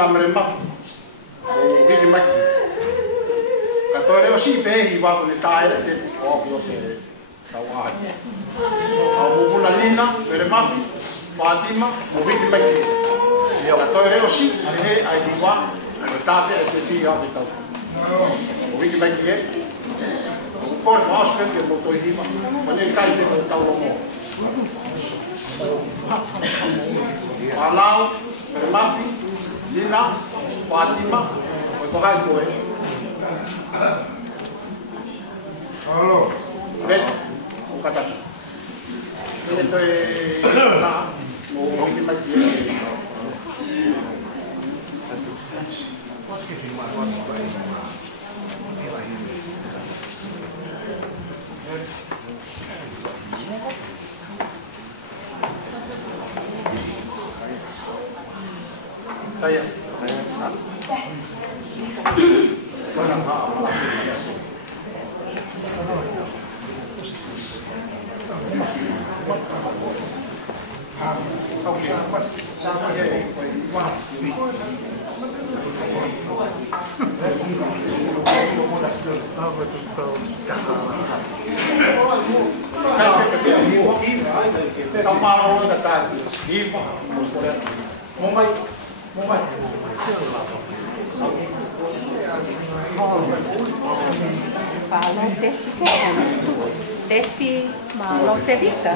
mamre mafu. O hiki maki. Ka toi reo si pehi wako ni tae te o ki o se tauahi. A mukuna lina, pere mafu, Fatima, o hiki maki. Ka toi reo si, he ai hiwa, o tate e te ti au ki tau. O hiki maki he. Kore whaaspe ke mo toi hiwa. Ma nei kai te mo tau lomo. Anau, pere mafu, lina, Fatima, o tokai koe. Alo. Bet, o kataki. Ele toi na mo hiki maki. Pode que filmar agora para ir lá. Saya. Fala desse terreno, desse malotevita.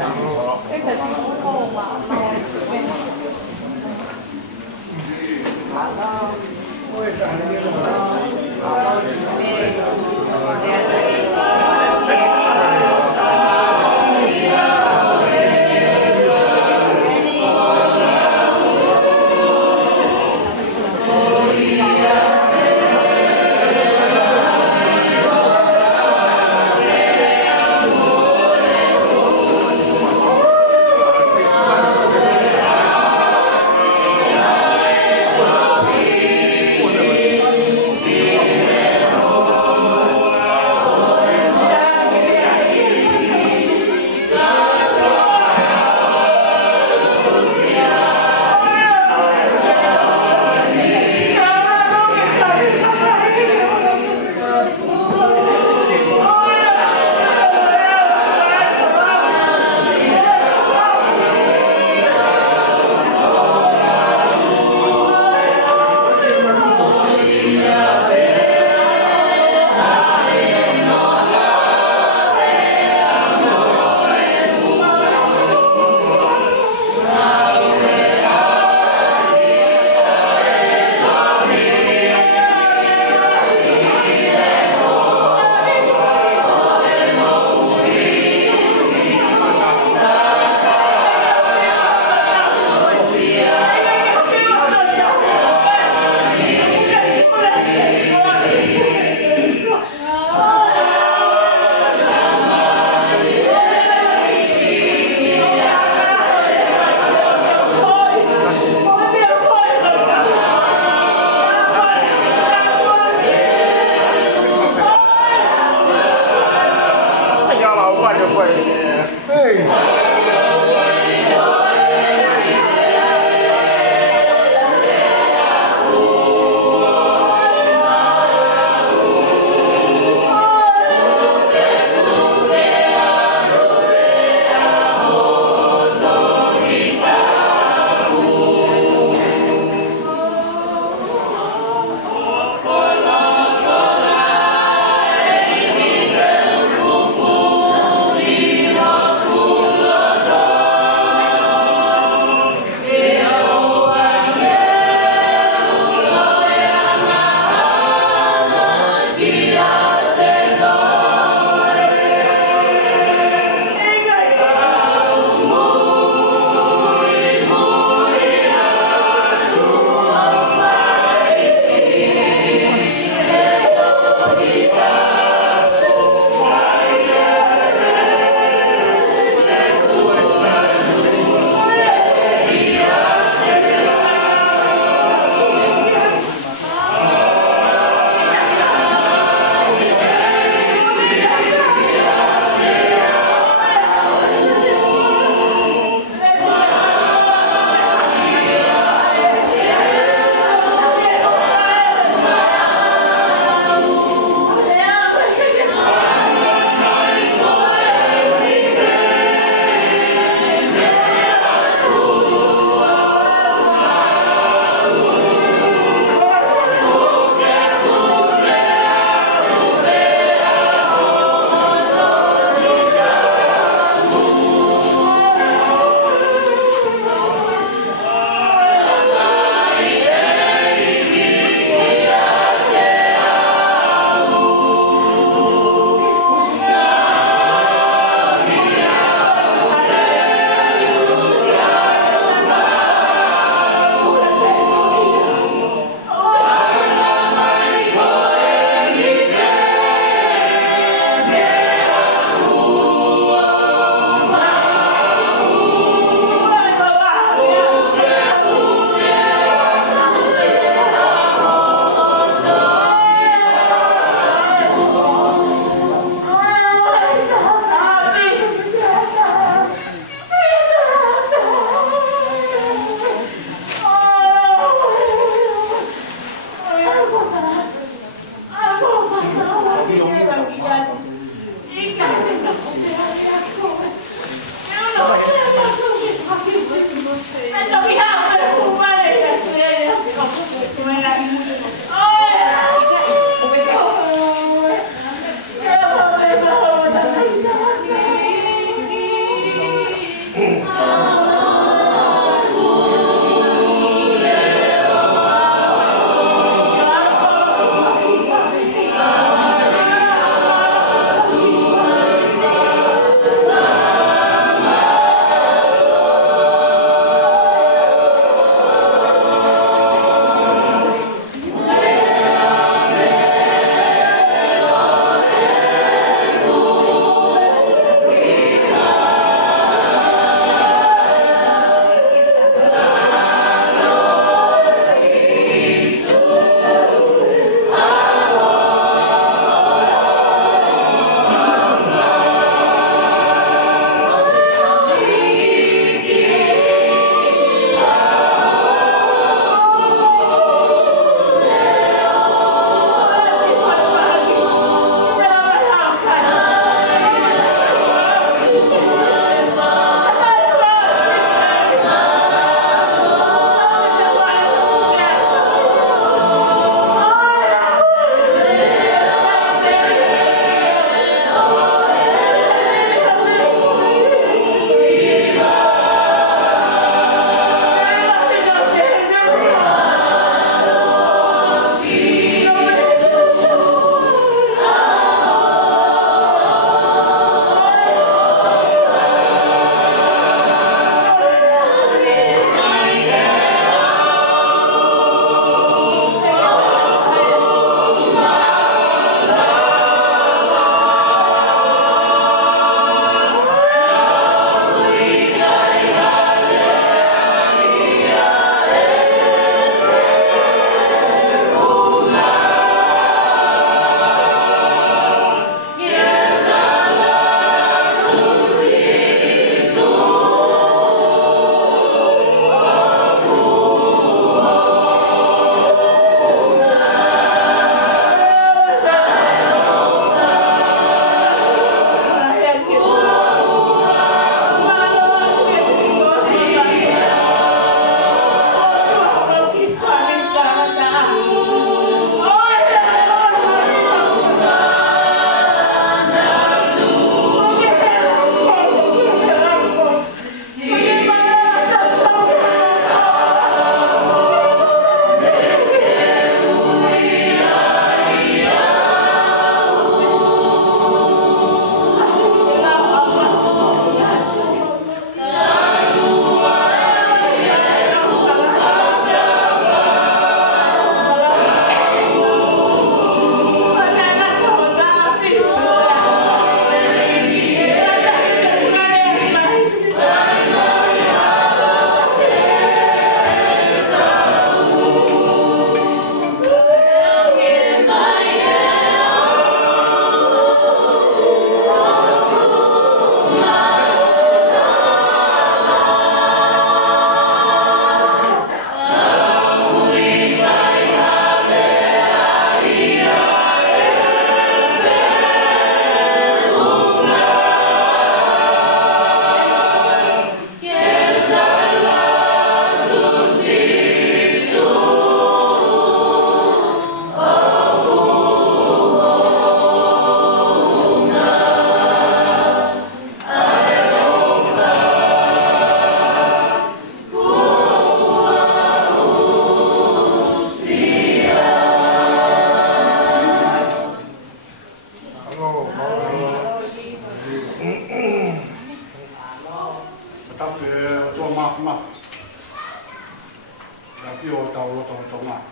Tapi o tau loto tonga.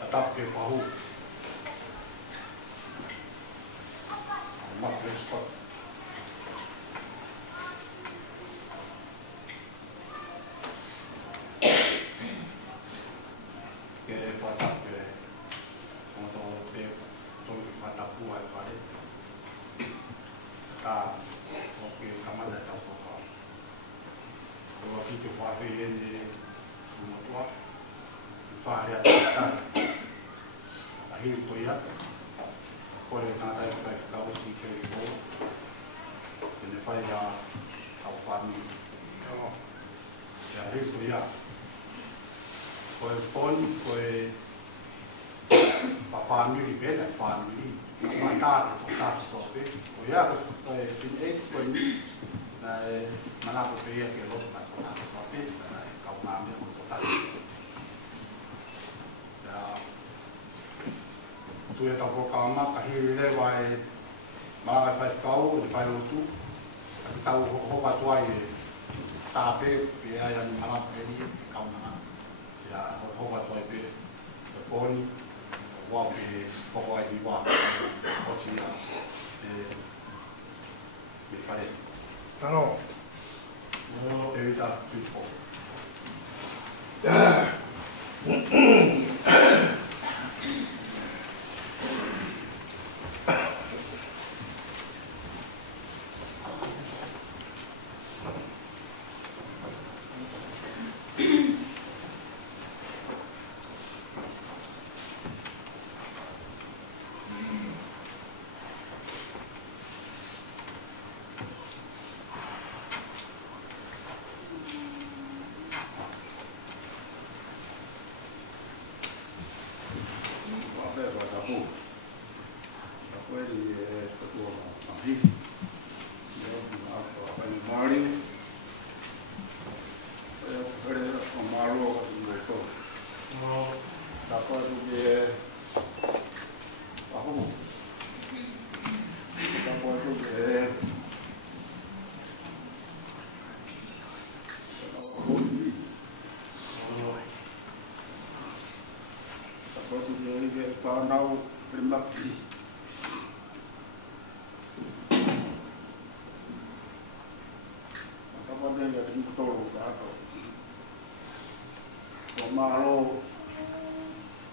Atap ke fahu. Mak respot. Ke fatap ke untuk ke untuk fatap buat fare. Ta oke kamar datang apa. Kalau kita fare ini semua tua fare apa. Akhir tu ya. Boleh nada yang saya tahu sih kalau ini fire au farmi. Ya itu ya. Foi a family bem a family matar só bem o ya foi tem foi na mana ko pe que lo para só bem para o nome do total ya tu é tão pouco calma que ele vai mas faz cau ele faz outro tá o roupa tua aí tá pe e aí mana pe calma ya roupa tua pe poni wow pe pokok di bawah posisi di fare Halo. Evita tipo Tahu terima kasih. Apa dia yang betul atau Omaro,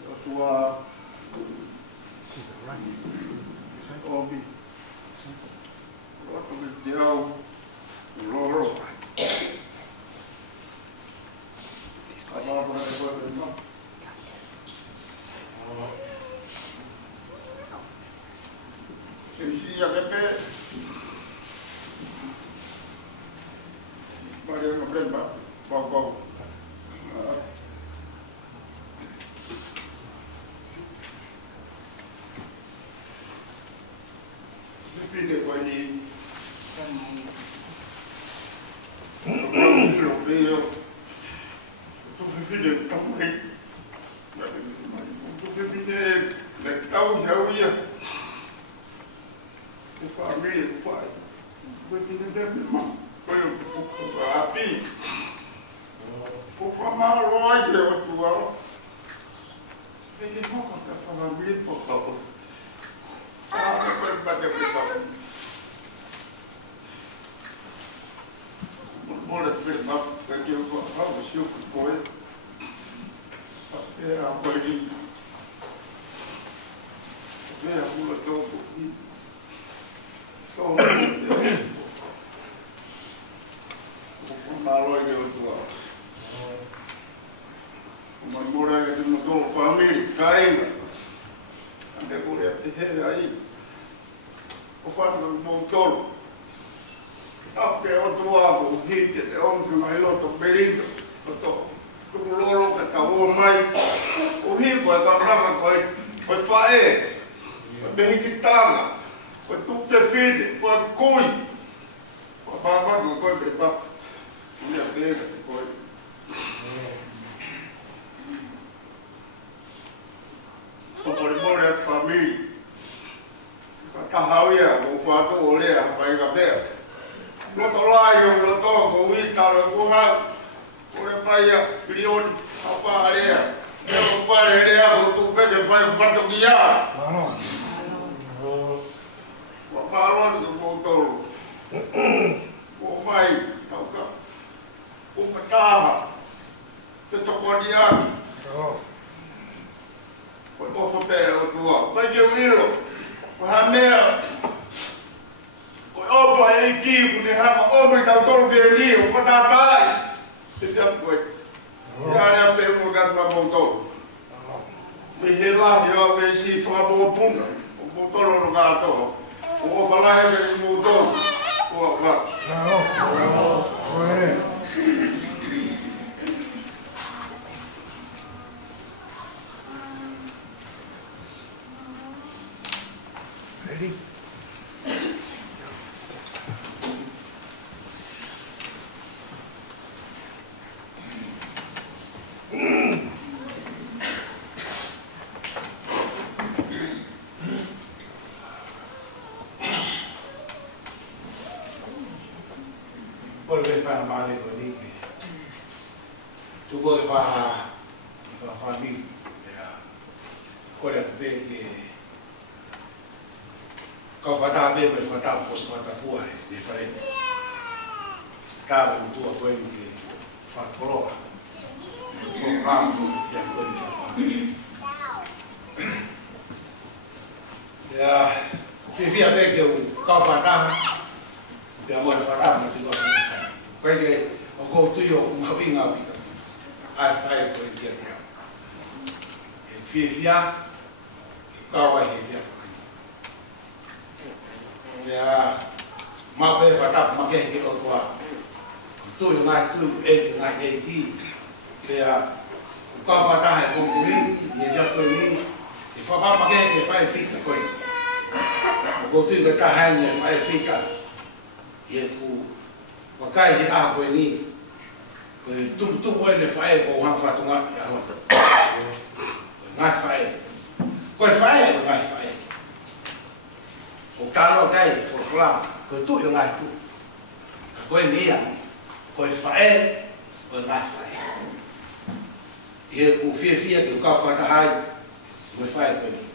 Joshua, Obi, waktu jauh, Loro. Apa yang buat terima? Isi yang apa? Pada yang berapa? Bau. Dipilih wani. Lebih. Untuk dipilih kamu ni. Untuk dipilih tahu jauh ya. Família, pai, vou te dizer mesmo, foi o api, o famoso loja, o atual, ele não conta para mim, por favor, não pode bater por favor, não pode ver mais, porque eu vou falar o seu que foi, é a barriga, é a mula toda. Kau malu aja tu. Umur kita betul family kain. Anda boleh pergi lagi. Ufan motor. Apa yang tu aku hit, orang tu malu tu berindo. Betul. Tu lolo kata umai. Uhir buat apa kau? Kau pakai. Behi kita. Tu prefere, tu coi, baba tu coi prepara, tu já pega, tu coi. Tu pode morar com família, tá hauia, o fato olha, vai caber. Não tô lá, eu não tô com o Ita, o ha. Ora mai a milion apa area. Eu vou area tu pe que vai fato dia. Não. O palo do motor. O mai tau ka. O mataha. Que tocou dia. Oh. Foi for pera o tua. Vai que viro. Vai mer. Ovo aí que o derrama homem da tolo que ali o patatai se já foi já era pelo lugar da montão me rela eu me se foi do punga o motor no lugar do o falar é o motor o lá não ready. Volve fare male con i tu vuoi fare famiglia quella che fa bene per fare posso fare fuori differente caro tu a quelli che fa colore programma che fa quelli che fa ya via perché un cofata abbiamo fatto di cose perché ho avuto io una vinga vita a fare quel che abbiamo e via kawa via ya ma per fare ma che ho qua tu e ngai ti ya cofata è con lui e già per lui e fa ma che fai fitta poi ho che ta hanya fai fitta e ku wakai he a ko ni tu mo le fai ko han fa tu nga nga fai ko fai nga fai o kalo dai fo fla ko tu yo nga tu ko ni ya ko fai ko nga fai e ku fie ke ka fa ta hai ko fai ko ni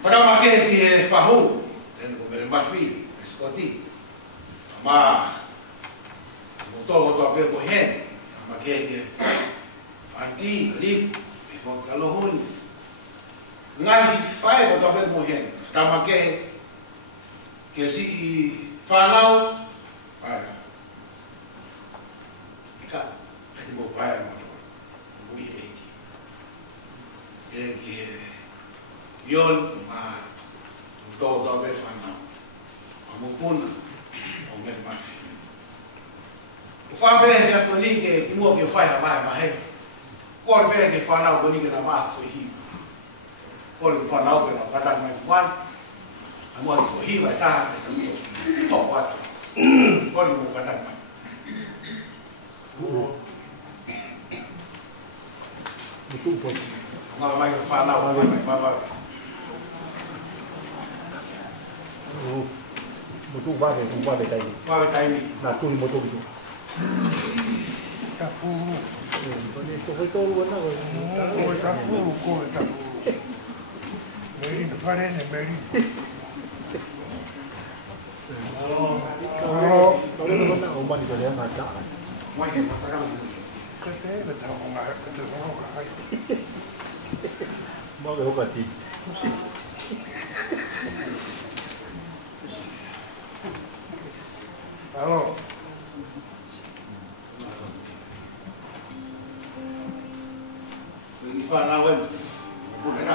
para ma ke ki fa ho per Marfil, Scotty, ma motor per Bohen, ma che Fanti, lì, e con Calohun. Ngai fai motor per Bohen, ma che si fa now, sa, ti mo pai motor, muy eki, yon ma todo be fa now. Mukuna o me mafi o fa be ya ko ni ke mo ke fa ya ma he ko be ke fa na ko ni ke na ma fo hi ko fa na ko na ka ma wan a mo fo hi wa ta to wa ko ni mo ka na ma tu po ma ma fa na ma motu va de tai. Va de tai. Na tu motu tu. Tapu. Pone to foi todo bueno. Tapu. Meri de fare ne meri. Oh, no no o mani de na ta. Moi que ta ka. Que te me ta mo ma que te so ka. Mo de hokati. Alô? Ini fala wen. Bukan.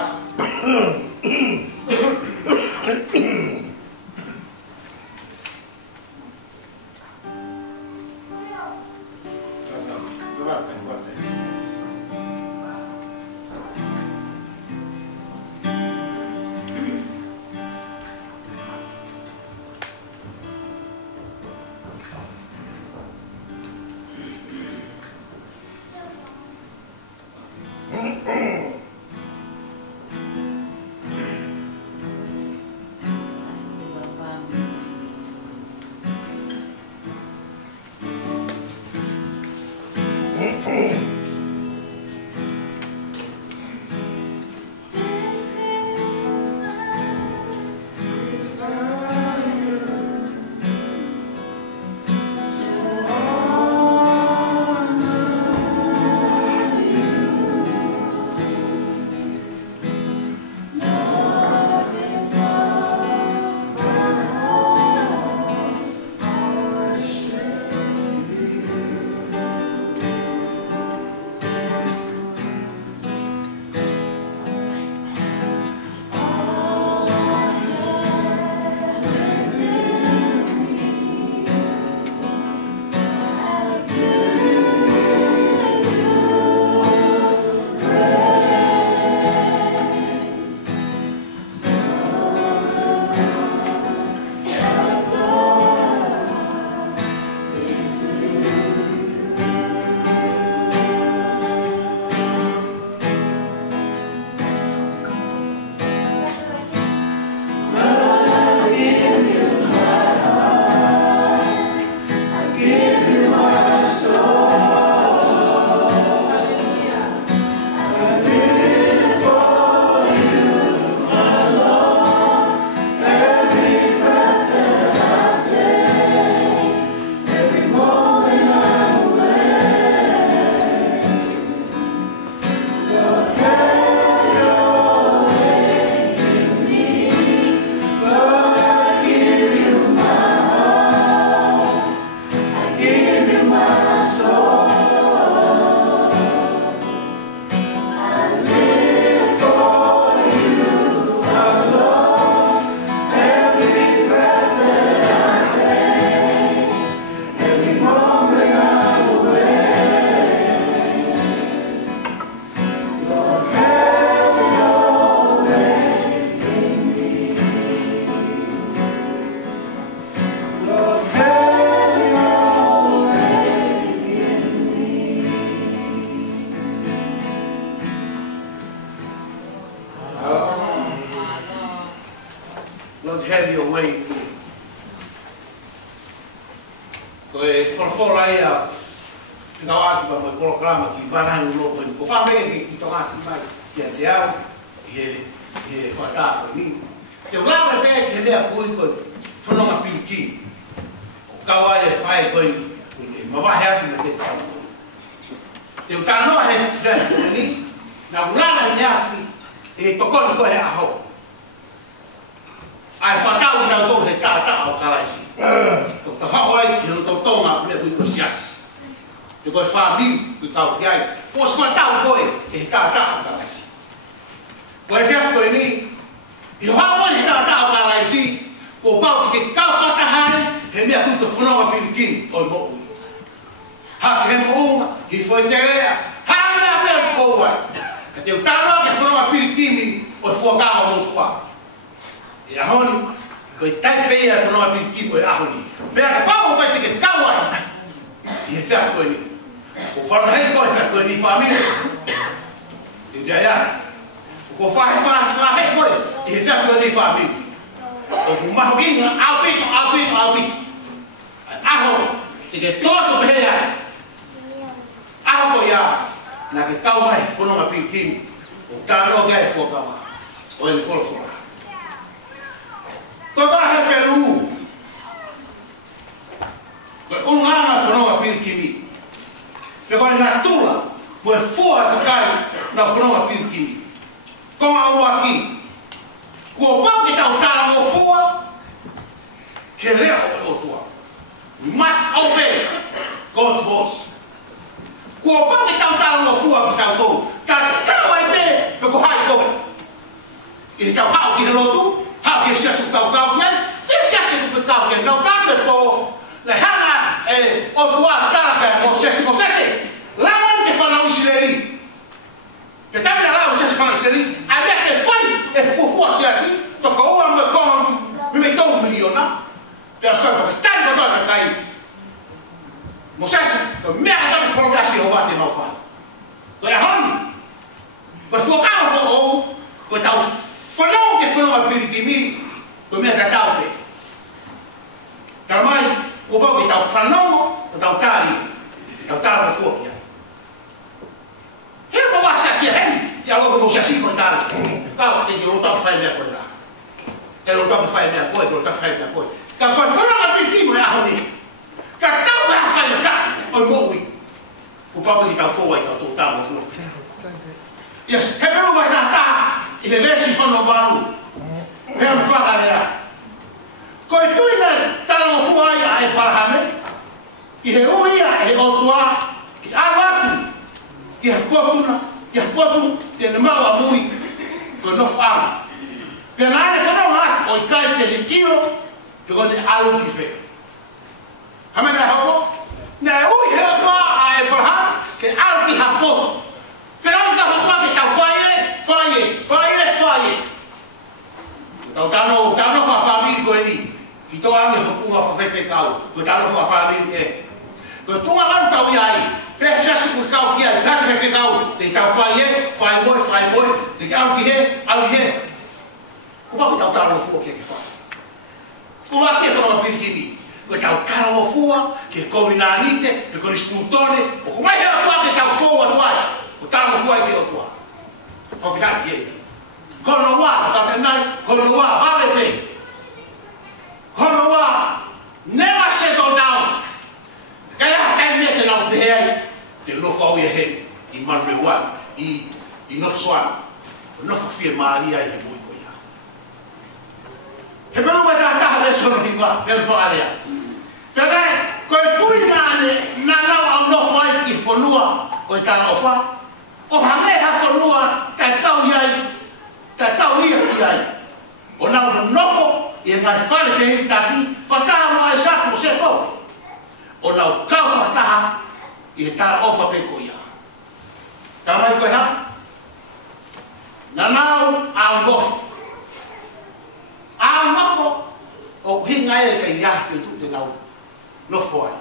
carry away. Koe whalafola ia, whina o ati pa mai programa ki wanahi ulo koe. Ko whamea ki tonga ki mai ki a te au, i e whata koe ni. Te ulaura pēr ki mea kui koe, whanonga piriki. O kawa e whae koe, mawahe atu na te tau. Te utanoa he whae koe ni, na ulaura i neafi, e tokoni koe he aho. Ai whakau i tau tau he tātā o karaisi. Tau tau hao ai ki tau tonga mea kui koe siasi. Te koe whāmiu kui tau ki ai. Ko smatau koe e he tātā o karaisi. Koe whiaf koe ni, i hao ai he tātā o karaisi, ko pau ki te kau whatahai, he mea kui koe whanonga pirikini o i mo'ui. Hake he mo'unga, hi whoi te rea, hao mea whea ki whauai. Ka te utanoa ke whanonga pirikini o i whuakawa motua. E ahoni, koe taipe ia whanonga pirikini o i ahoni. Mea ka pao mai te ke kawai, i he whiaf koe ni. Ko whanahei koe whiaf koe ni whamiri. E te aia. Ko whahei koe, i he whiaf koe ni whamiri. O ku maho inga, au pito. Aho, te ke tōtu pehea. Aho ko ia, na ke kau mai whanonga pirikini. O tānoa gai whuakawa. O e ni wholawhola. Koe wahe Peru. Koe unanga whanonga pirikini. Pe koe nga tula, mo e fua te kai na whanonga pirikini. Konga ua ki. Kua pau ki tau tāra mo fua, ke rea o tua. We must obey God's voice. Kua pau ki tau tāra mo fua ki tau tō. Ta tau ai pe ko hai koe. I tau hao ki herotu, hao ki siasu tau tau kiai, whia siasu ki tau kiai. Nau tāke tō, le hana o tua tāra kai mo sese. Lawan ke whanau isileri. Ke tamina rao siasu whanau isileri, a mea ke whai e fufua siasi, toko ua me konga me tau miliona, te asoi ko tari ko tō kai. Mo sese, ko mea ka tō whanau o wate mau whai. Ko e honi, ko whuakawa whanau, ko tau whanau ke whanau pirikimi, ko mea ka tau pe. Kara mai, ko pau ki tau whanau, ko tau tari, tau tara mo fuaki ai. Hea ko wa siasia hen, te alo ko siasi ko tari. Kau te o tau whai mea koe rā. Te o tau whai mea koe, te o tau whai mea koe. Ka koe whanau pirikimi e aho ni. Ka tau ka whai mea tari, oi mo'ui. Ko pau ki tau whawai tau tō tau mo fuaki. Yes, he peru vai tā, i he lesi hono waru. Hea me whakalea. Koe tuina tala o fuaia e parahame, i he uia e otua, ki awatu, ki he kuapuna, ki he kuapu, te ne maua mui, koe nofu ama. Pea nāne whanau haki, o i kai te rikiro, te koe ne alu ki whea. Hame nei hako? Nei ui he otua a e parahame, ke alu ki hapoto. Whenau ka hapa ke tau whaie. Tau tano whawhamiri koe ni. Ki tō ange hopunga whawhewe kau. Koe tano whawhamiri e. Koe tunga lau tau iai. Whea siasu koe kau ki ai. Pēte whewhe kau. Te tau whaie moi. Te ki au ki he. Ko paku tau tano fua ki whai. Ua kia whanau pirikini. Koe tau tano fua ke kominanite, ke koristutone. O kumai hea kua ke tau fua tuai. O tano fuai ki o tua. O whikai ki e. Kono wā, tate nai, kono wā, hale pe. Kono wā, never settle down. Kai aha kai mea te nau pehei, te nofu au ia he, i Manre Wan, i Nofu Swan. Nofu fie maaria i he mui ko ia. He peru mai tā taha le sono hiwa, peru whaarea. Pērai, koe tui nāne, nā nau au nofu ai i whanua, koe tāna o wha. O hangeha whanua, kai kau iai, kai kau ia ki ai. O nau no nofo, i ngai whare whehi taki, whakaha mai saku se koe. O nau kau whataha, i he tāra ofa peko ia. Tā mai koe ha? Nā nau au nofo. Au nofo, o hinga e kai iahwhi tu te nau nofo ai.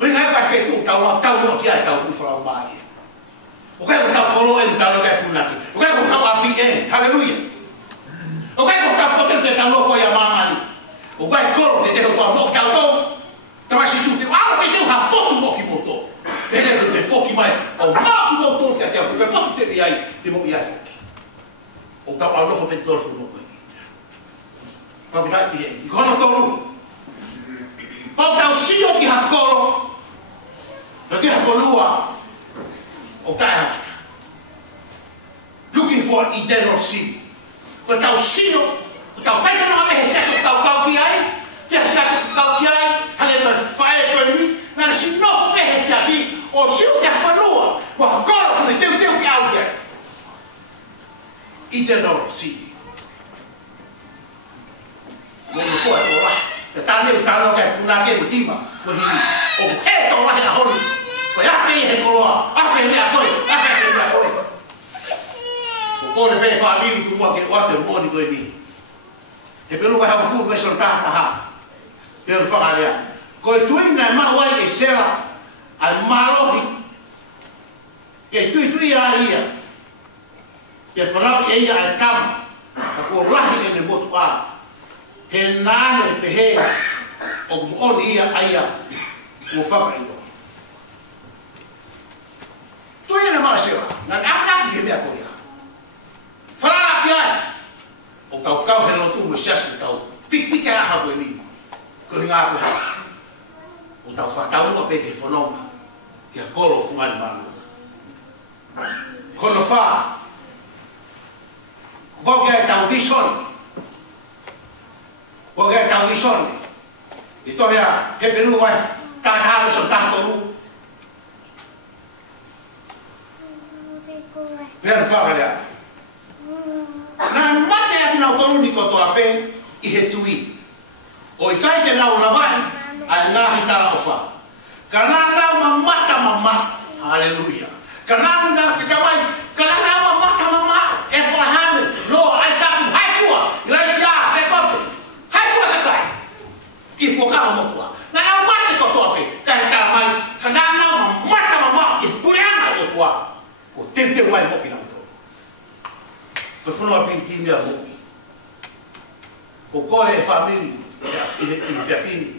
Hinga e kai wheku tau no ki ai tau uwharau maari. O kai ko tau kolo e tau no kai punaki. O kai ko tau api e, hallelujah. O kai ko tau te talo foi a mamani. O vai coro te ho to mo ka to. Tava si chu te a te te ha potu mo ki moto. Ele te foki mai. O ma ki moto te te ko potu te ai te mo ia foki. O ka pa no fo pe tolo fo no. Pa vina ti kono tolu. Pa ta usio ki ha koro. No te ha folua. O ka looking for eternal city. But tau sino, tau whaita na me he saso tau kauki ai, te saso kauki ai, hale mai whae koe mi, nana si nofo me he te ati, o siu te whanua, wa hakora kune teu ki au ki ai. Eternal city. Mono koe o rahi, te tāne u tāno kai puna ke u tima, ko hini, o he tau rahi a hori, ko awhi he koroa, awhi mea toi, awhi mea toi. O le pe fa mi tu mo ke wa te mo ni ko ni e pelo wa ha fu me so ta ha per fa ale ko tu ina ma wa e sera al malo ke tu ia ia ke fra e ia al kam ko rahi ne mo tu a he nane pe he o mo ia ia mo fa ka ino tu ina ma sera na amna ki me ko ia Fala kia, o kau kau he lotu mo sias kau pik a ha ko ni, ko hinga ko ha, o tau fa tau mo pe te fonoma, kia kolo fungal malu, kono fa, ko kia tau vision, ito ya he pelu wa ta ha vision ta tolu, per fa ya. Na mate atu na utoruni ko toa pe I he tui. O I tai te nau lavai, ai ngahi tara o wha. Ka nā nau mamata mama, hallelujah. Ka nā nau te tawai, ka nā nau mamata mama, e poa hame, no, ai saku haifua, I ai si a, se kope, haifua te kai. I whokara motua. Nā nau mate ko toa pe, ka he tara mai, ka nā nau mamata mama, I pureanga I o toa, o te mai moki nau. Ko whanua piki mea moki. Ko kore e whamiri, I whiawhini.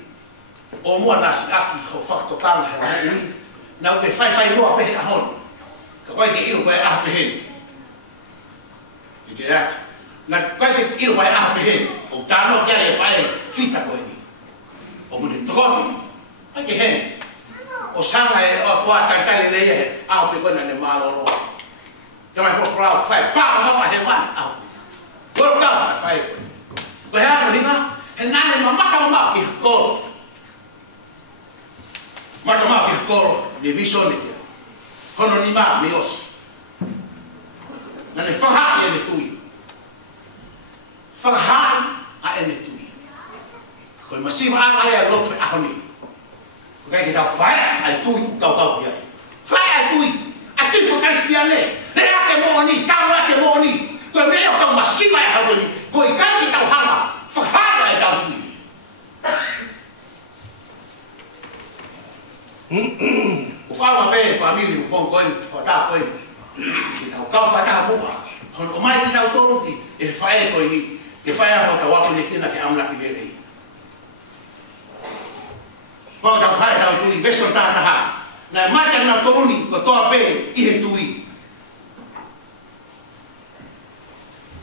O mua nasi aki, ko whakatokanga he mai ui. Nau te whaiwhai roa pehe a honi. Ka koe te iro koe aha pehe. I te atu. Na koe te iro koe aha pehe. O tāno kia e whae whita koe ni. O mune tokoti. Ai ke hene. O sanga e o kua taitali leia he. Aho pe koe na ne mālo roa. Te mai whorau whae. Pāma mama he wan. Aho. Whorau na whae koe. Ko he ano hinga, he nane mamata mama ki hakoro. Mata mama ki hakoro, me visone kia. Hono ni maa me osi. Nane whahai ene tui. Whahai a ene tui. Ko i masiva anga ia lope ahoni. Ko kai ki tau whae ai tui ku kau ki ai. Whae ai tui, a tui whakaisi ane. Re ake moa ni, tau ake moa ni. Ko i mea o tau masiva e haroni. Ko i kai ki tau hanga. Whakaia e tau tui. O whaama pe whamiri mo pong koe, o tā koe. Ki tau kau whataha mua. Hono o mai ki tau tōru ki, e whae koe ni, ke whae aho tau wapu ne kina ke amna ki verei. Ko tau whae tau tui, veso tātaha. Nā mai ka nā tōru ni, ko toa pe, I he tui.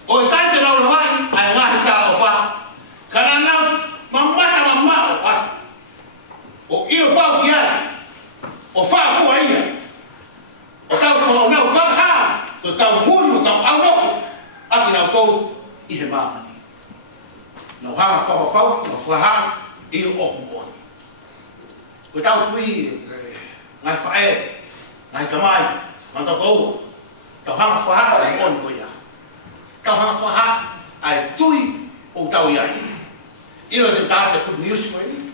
O I tai te nau lawai, ai ngahi tā o wha. Ka nā nau mamata mamao atu. O iro pau ki ai. O wha fua ia. O tau whanau nau whakha. O tau muru kau au nofu. Aki nau tau I he mamani. Nau hanga whawa pau, nau whaha, I o oku moni. O tau tui, ngai whae, ngai kamai, manta kou. Tau hanga whaha, ngai moni ko ia. Tau hanga whaha, ai tui o tau iai. Iro te tāta good news ko i.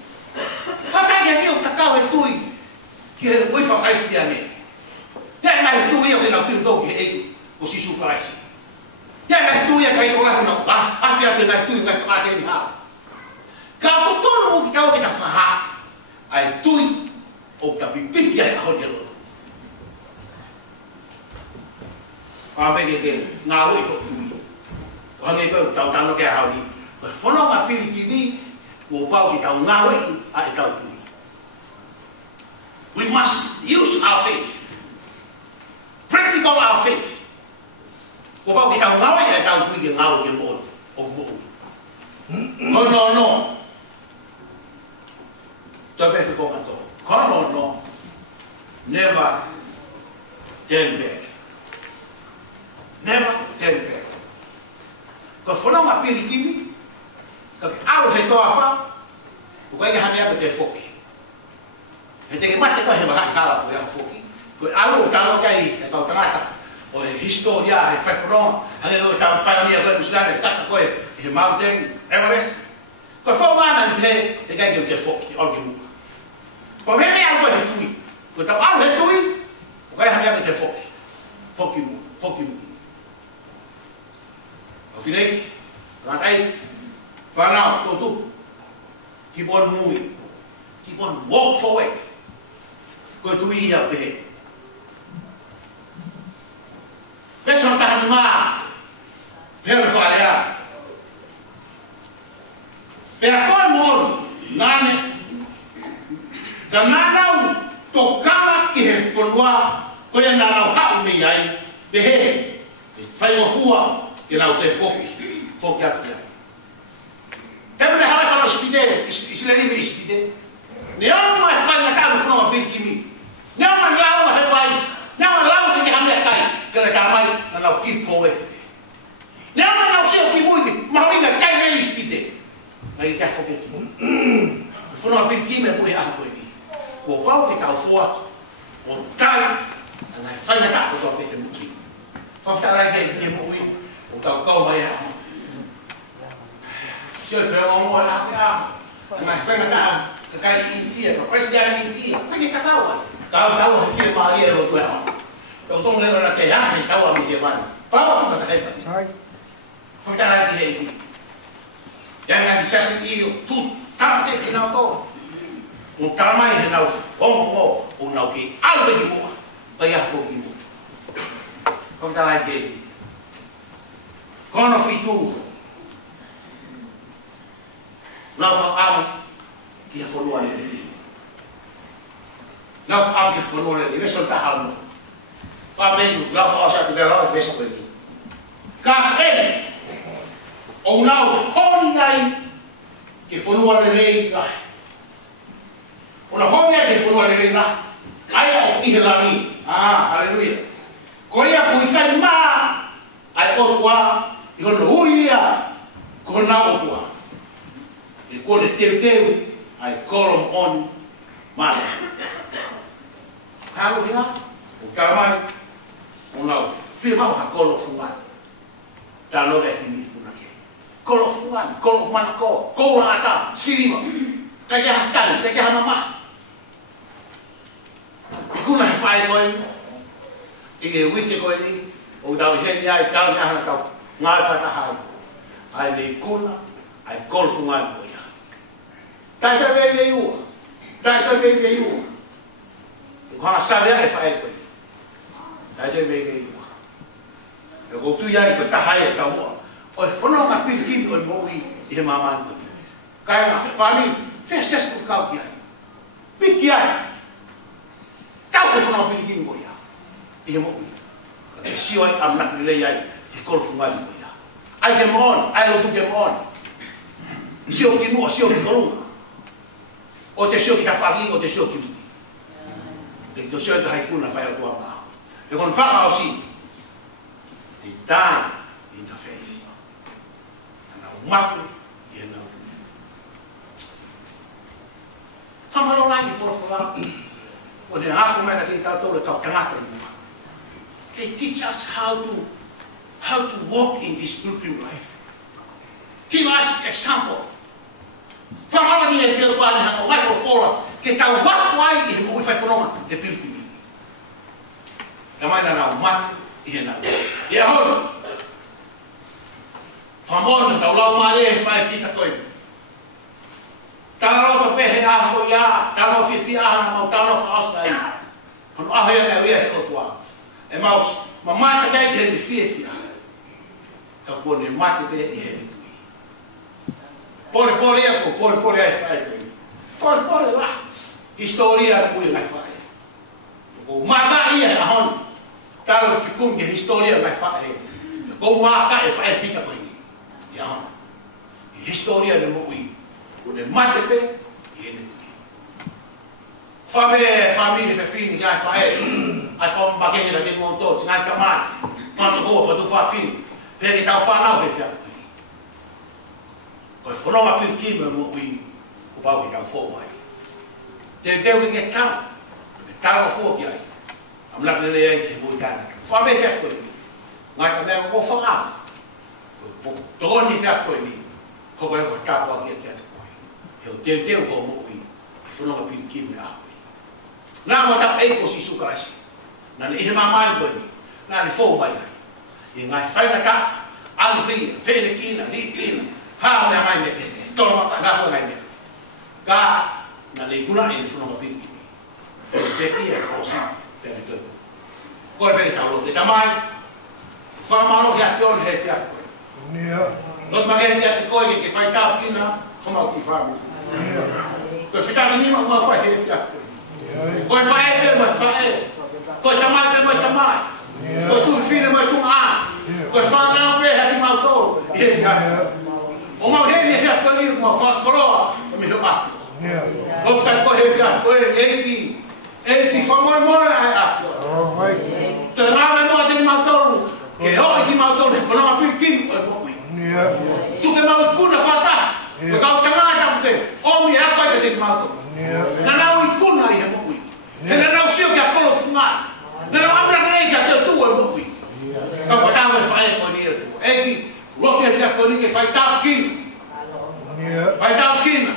Whakai ia ki o takau e tui, ki he ui whakaisi ki ane. Ia ngai tui o te nau tui tau ki he eiku, o sisu karaisi. Ia ngai tui e kai tō lahi nau, awhia te ngai tui ngai tō ate ni hao. Ka o tōru mo ki kau e ta whaha, ai tui o ta pipiti ai ahoni e loto. Whameke ke ngā ui ho tui. O hange koe tau tano ke haoni, koe whanonga piri ki mi, o pau ki tau ngawe a e tau tui. We must use our faith. Practical our faith. O pau ki tau ngawe a e tau tui ki ngau ki mo o mo. No. Tau pefe konga to. No. Never turn back. Never turn back. Ko whanonga piri ki mi, ka au he toa wha, o kai hane ako te whoki. He teke mate ko he maha kala ko ia whoki. Ko alo o talo kai e tau tangata, o he historia, he whaiwhanonga, hange o tau pioneer koe musilane, taka koe he Mountain Everest. Ko whaumana ni he, te kai ki o te whoki, o ki muka. Ko he mea koe he tui, ko tau alo he tui, o kai hane ako te whoki. Whoki muka. O whineiki, rātai, whanau, tōtu, keep on moving, keep on walk forward. Koe tui ia pehe. Peso tahani maa, here whalea. Pea koe mōru, nāne, ka nānau tō kama ki he whanua, koe nānau hau me iai, pehe, whai o fua, que não tem foque aqui. Temos que falar para o espírito, isso é livre espírito. Não vai fazer nada no final do filme. Não vai lá o repai, não vai lá o que a minha cai, que ela está mais, não keep forward. Não sei o que muito, mas ainda cai no espírito. Aí quer foque aqui. No final do filme é boa a coisa. O pau que está o forte, o tal, não vai fazer nada com o que tem muito. Vai ficar lá que tem muito. O tau kau mai ha. Se eu for um lá cá, mas foi na cá, que cai em dia, para precisar em dia. Como é que tá Kau firma ali lo tu ha. Eu tô lendo na que já fez tau a minha mãe. Pau tu tá aí. Sai. Foi tá lá que aí. Já já se eu tu tá que não tô. O tamanho não o não que algo de boa. Tá já foi de boa. Foi tá lá que aí. Kono fitu na fa'am ki fonua le na fa'am ki fonua le ne so ta halu pa me na fa'a sa te ra be so ni ka e o na honi ai ki fonua le la ona honi ai ki fonua le la ai o ihlami haleluya ko ia ku kai ma ai o kwa I hono huia, kona o tua. I kone teu, I call them on mana. Hau hea, o karamai, o nau whima o ha kolo fungan. Tā loga e himi puna ke. Kolo fungan, kolo mana ko, kou rata, sirima. Kai aha tani, kai aha mama. I kuna he whae koe, I e wite koe ni, o tau heni ai, tau ni ahana tau. Ngā whatahau, ai nei kuna, ai kolfu ngā moia. Taita vei ua, taita vei ua. E kua sawea e whae koe. Taita vei ua. E kou tui ai koe tahai e tau moa. O e whanonga pirikimi o moui I he mamani koe. Kai ngā, whani, whea sesu kau ki ai. Piki ai. Tau e whanonga pirikimi koe ia. I he moui. E sio ai amnaki lei ai. He kolfu ngali mo ia. Ai ke mon, ai lo tu ke mon. Sio ki mua, sio ki kolunga. O te sio ki ta whagi, o te sio ki tui. Te to sio ki hai kuna whai o tua maa. E kon whaka o si. Te tāi in the faith. Ana umaku I he nau tui. Whamaro lai ki whorofora. O te haku mai ka te tātou le tau tangata I mua. They teach us how to walk in this pilgrim life. Give us example. Whamara ni e pia wāne hanga o mai whorofora, ke tau wakwai I he koi whaiwhanonga he pilgrim. Ka mai nā umatu I he nau. E ahono. Whamona tau lau maare he whai whita koe. Tāna rauta pehe aha ko ia, tāna o whiwhi aha na mau tāna whaasta I. Hano aho ia nea uia he kotua. E mau, ma mata kai ke he whiwhi aha. Ka kone mate pe I he tui. Pole ai whae koe. Pole la. Historia kui ngai whae. Ko mata ia e ahon. Talo fikun ke historia ngai whae. Ko maka e whae fita koe ni. Ia ahon. Historia le mo ui. Ko ne mate pe, i ene kui. Whabe famili fe fini ngai whae. Ai wha makehe na ke monto, si ngai kamai. Whanto koa, whatu wha fini. Peke tau whanau he whiawha koe ni. Koe whanonga piri mo ui. Ko pau ki tau whōwai. Te teo ke tau. Ke tau whua ki ai. Amlak le ai ke mui tāna. Whabe whiawha koe ni. Ngai ka mea ko whangau. Ko tōni whiawha koe ni. Ko koe ko tāpua ki a te atu koe. Heo teo ko mo ui. Ke whanonga piri me a koe. Nā mo tap eiko si sukaisi. Nā ne ihe mamai koe ni. Nā ne whōwai ai. I ngai whaina ka. Anri, whene kina, ri kina. Hao mea mai me pene. Tolo maka ngafo ngai mea. Ka nā ne kuna e ni whanonga piri ki. Te kia ko si pere tōku. Koe pere tau lo te tamai. Whamaro ki a whione he whiawha koe. Not makehe ki a te koe ke whai tau kina. Komau ki whamu. Koe whitana nima kuma whai he whiawha koe. Koe whae pe mo whae. Koe tamai pe mo tamai. Koe tu whine mo tu a. Koe whanau pe haki mau tōru. I he whiawha. O mau he ni whiawha koe ni kuma whakoroa. O mi ho awhi. O kai koe he whiawha koe Eki whamoe ai awhi. Te rāme moa te ni mau tōru. Ke hoi ki mau tōru. He whanau piri kimi koe mo ui. Tu ke mau kuna whataha. Te kau tangai tapu te. Omi e apai te mau tōru. Nanau I kuna I he mo ui. He nanau sio ki a kolo whungai. Nanau amira kanei ki a te tua mo ui. Kau whatau e whae koe ni e tu. Eki roke e whiawha koe ni ke whai tau kina. Whai tau kina.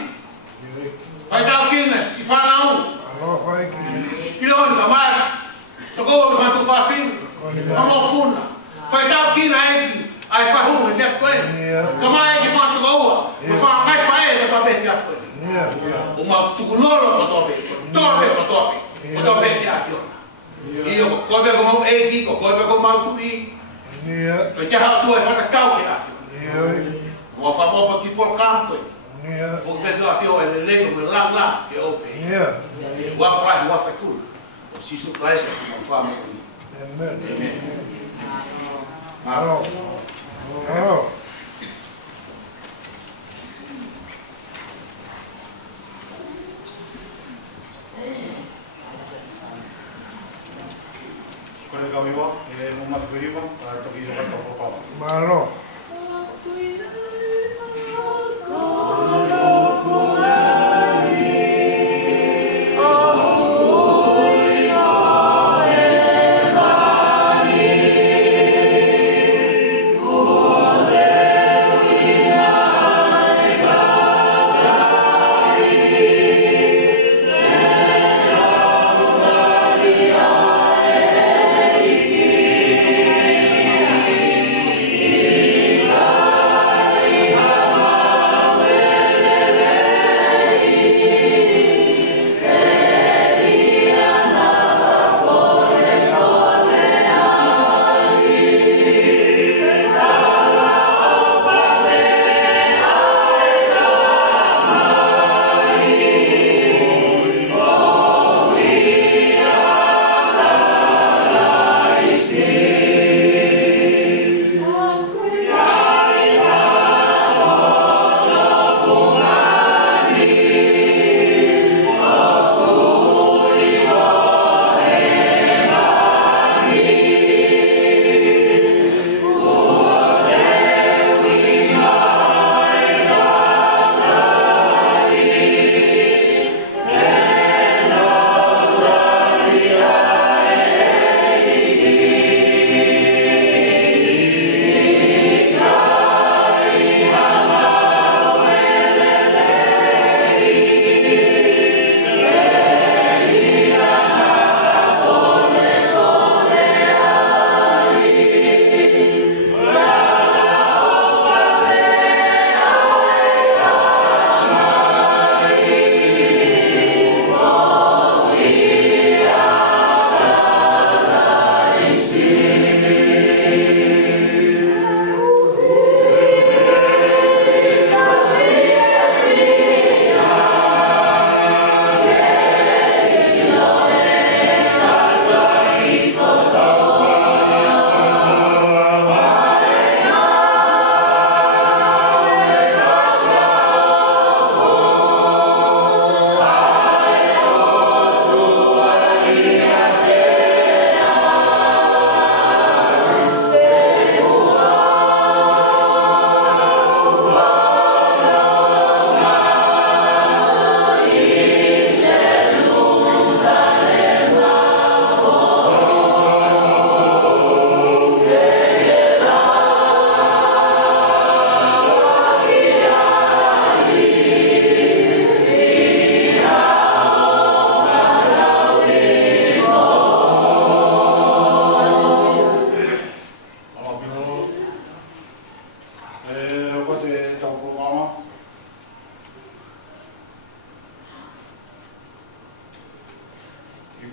Whai tau kina si whanau. Kironi ka mai. Toko me whantu whawhinu. Hamo puna. Whai tau kina eki. Ai whahu e whiawha koe ni. Ka mai eki whantu kaua. Me whangai whae ka tabe whiawha koe ni. O mau tukunoro ko tobe. Tobe ko tobe. Ko tobe ki a whiona. Iyo ko koebe ko mau eki. Ko koebe ko mau tui. Ko te hao tua e whanakau ki a whiona. Mo whamopa ki por kampo e. Fuk pe a whio e le leo me lang lang ke ope. Wafrai, wafatul. O sisu Christ mo whamo i. Amen. Maro. Kone kau iwa, e mo matu iwa, toki iwa toko papa. Maro. Yeah.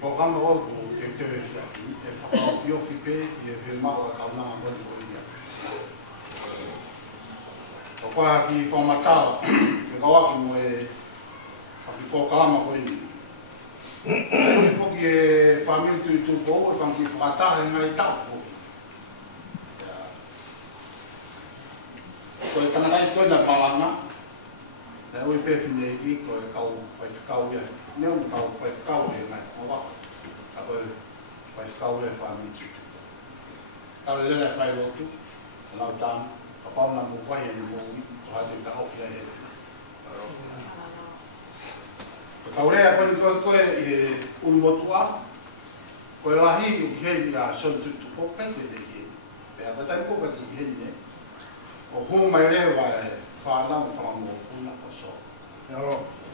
programa o te e whakawhio whipe i e whimau a kaunanga moni ko ia. O koe ki whamatala, e kawaki mo e haki programa ko ini. E whoki e whamiri tui tūpo e whanki whakatahe ngai tau. Ko e tangata koe na palanga, e ui pepi nei ki ko e kau whaifkau ia. Neu ni kau whaifkau e ngai, o waka. A koe whaifkau e whamiri. Kau e lele whai rotu, e lau tāna, ka pauna mu whai e ni mōi, ko hatu ka hoki a e. Kau rea whani koe i e ui motua, ko e lahi u hei a son tutu popete de i. Pea katani koka ki hei ne. O hu mai rewa e whanau whanau puna o so.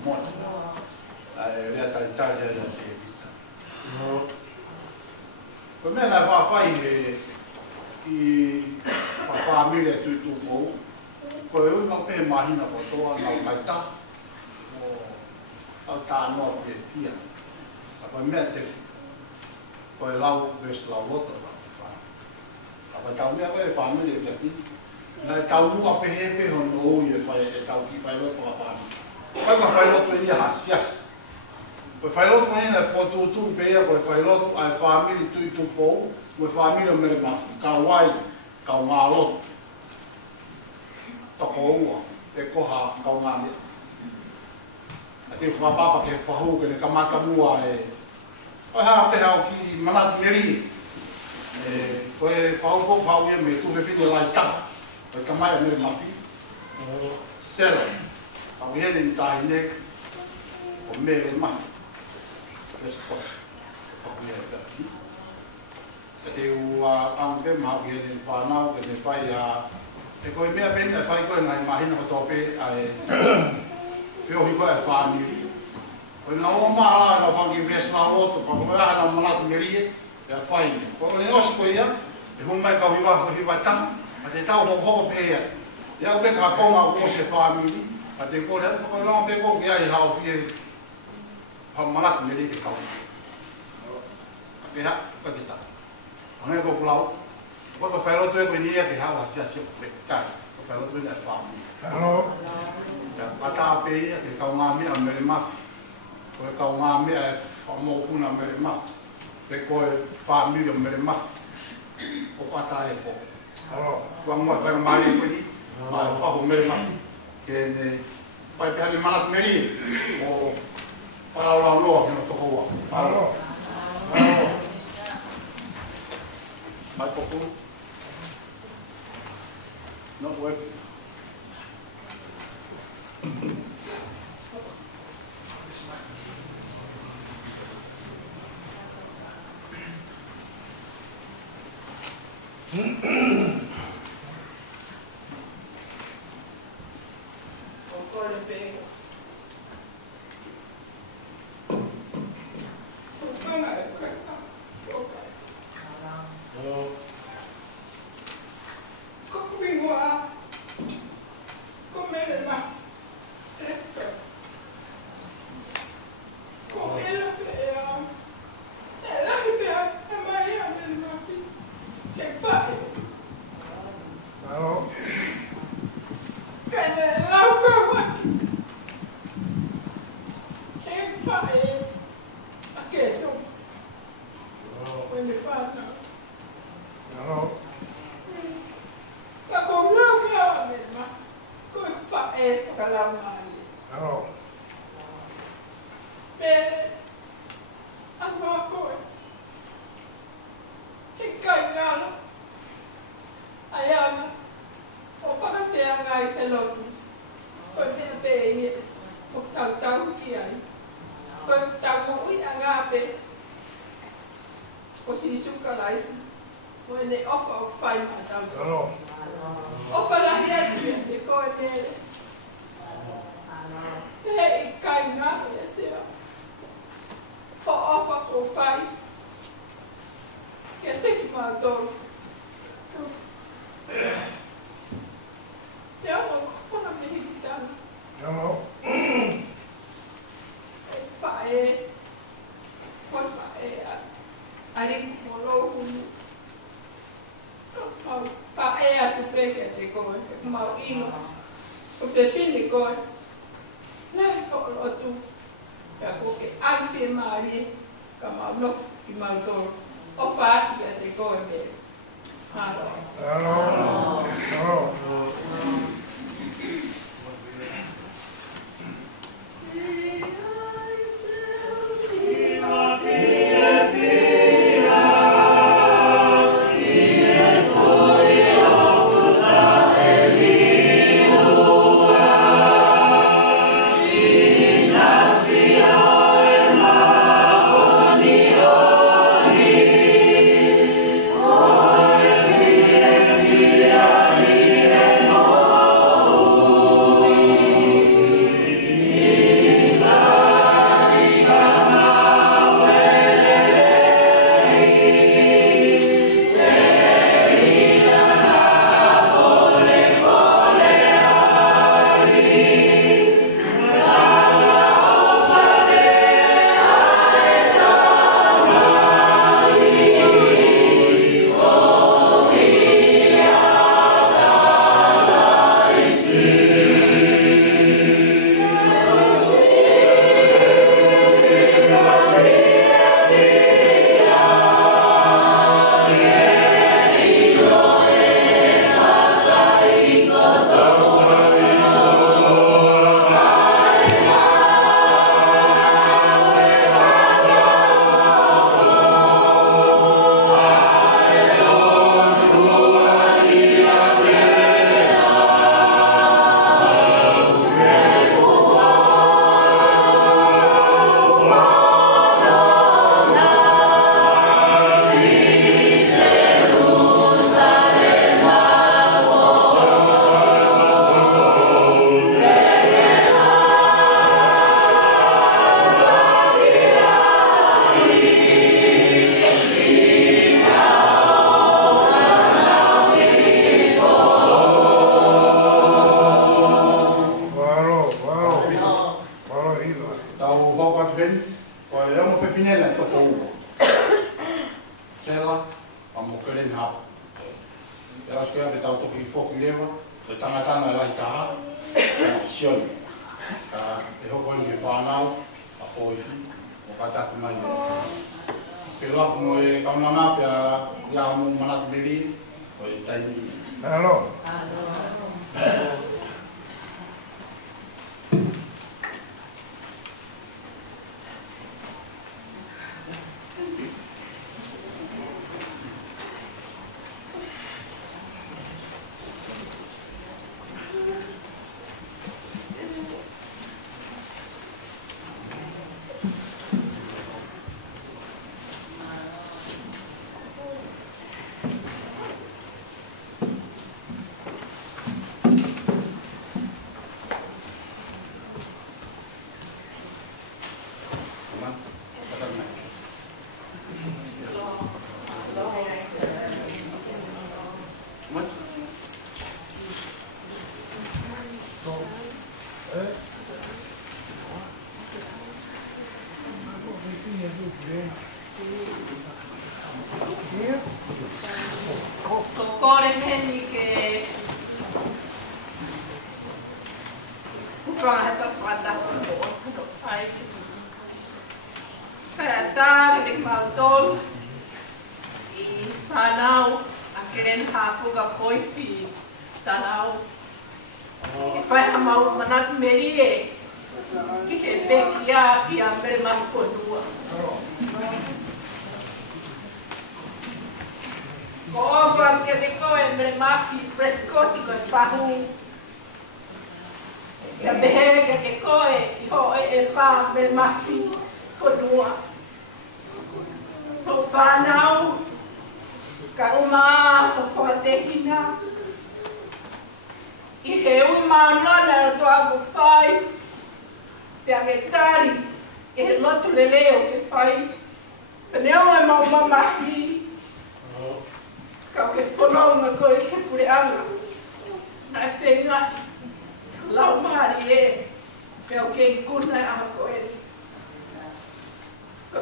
Mota. E rea tai tari e te e vita. Ko mea nai whawhai i whawhamire tui tū kou. Ko e unga pe mahina ko toa nau mai ta. O au tā noa pe tia. Apa mea te ko e lau ves lau lota whawhai. Apa tau mea koe e whamire e via nai tau mua pehe pehe no i e tau ki whai loto a whani. Kai ka whai loto i a hasias. Koe whai loto ni na whotūtū pehe koe whai loto ai whamiri tui tūpou, koe whamiri o mere mafi, ka wai, ka ngā loto. Toko ua, e koha ka ngā mea. A te whapapa ke whahu ke ne kamata mua e koe haa pehe au ki manatu meri. Koe whahu pau ia me tuhe whine lai taka. Koe ka mai a mere mapi, sera, au hele ni tahi nek, o mere mapi. Resa koe, whaku ia e ki. E te ua ampe mahu ki hele ni whanau, ke ne whai a... E koe mea pene, e whai koe ngai mahina o tope, a e... Peohi koe e whaniri. Koe na o maa la, na whangi vesna roto, pa koe aha na manatu merie, e a whai ni. Koe ne osi koe ia, e humai kau hiwa ko hiwa tamu. A te tau hoko pēia. Ia upe ka konga o se whamiri. A te kore, ko longa pe ko ia I hao fie manatu me reke kau. A ke ha, ka te tau. A ngai ko kulau. Ko ka whairotu e koe ni ia ke hao asia sio pe kai. Ko whairotu e na whamiri. Hello. A tā pe ia ke kau ngā mea mere mafi. Ko e kau ngā mea e whamokuna mere mafi. Pe koe whamiri o mere mafi. Ko whata e po. Wang mo whai mari koe ni, mai whahu mere mahi, ke ne whai te hane manatu meri, o wharau loa kena toko ua. Mai poku. No koe. Phải ali kolo kunu. Mau pae atu preke te koe, mau ino. O te whini koe. Lai ko lotu. Ka koke alpe maari, ka mau lok ki mau toro. O whaati ka te koe me. Halo. Halo. Halo.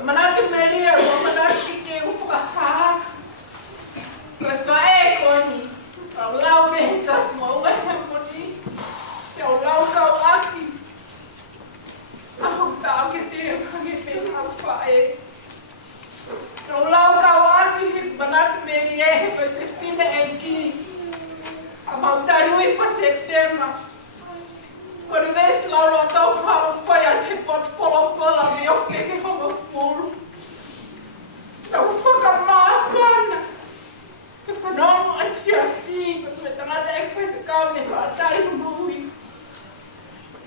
Manati melia, manati ke ufuka e. Tau lau kau aki, manatu meri e, pai pestine e ki. A mautari ui fa septema. Kori vesi lau lo tau paro whai a te pot polo mi o teke honga furu. Tau whakamāpana. Te whanongo ai si, me tangata e whai se kau me whaatari maui.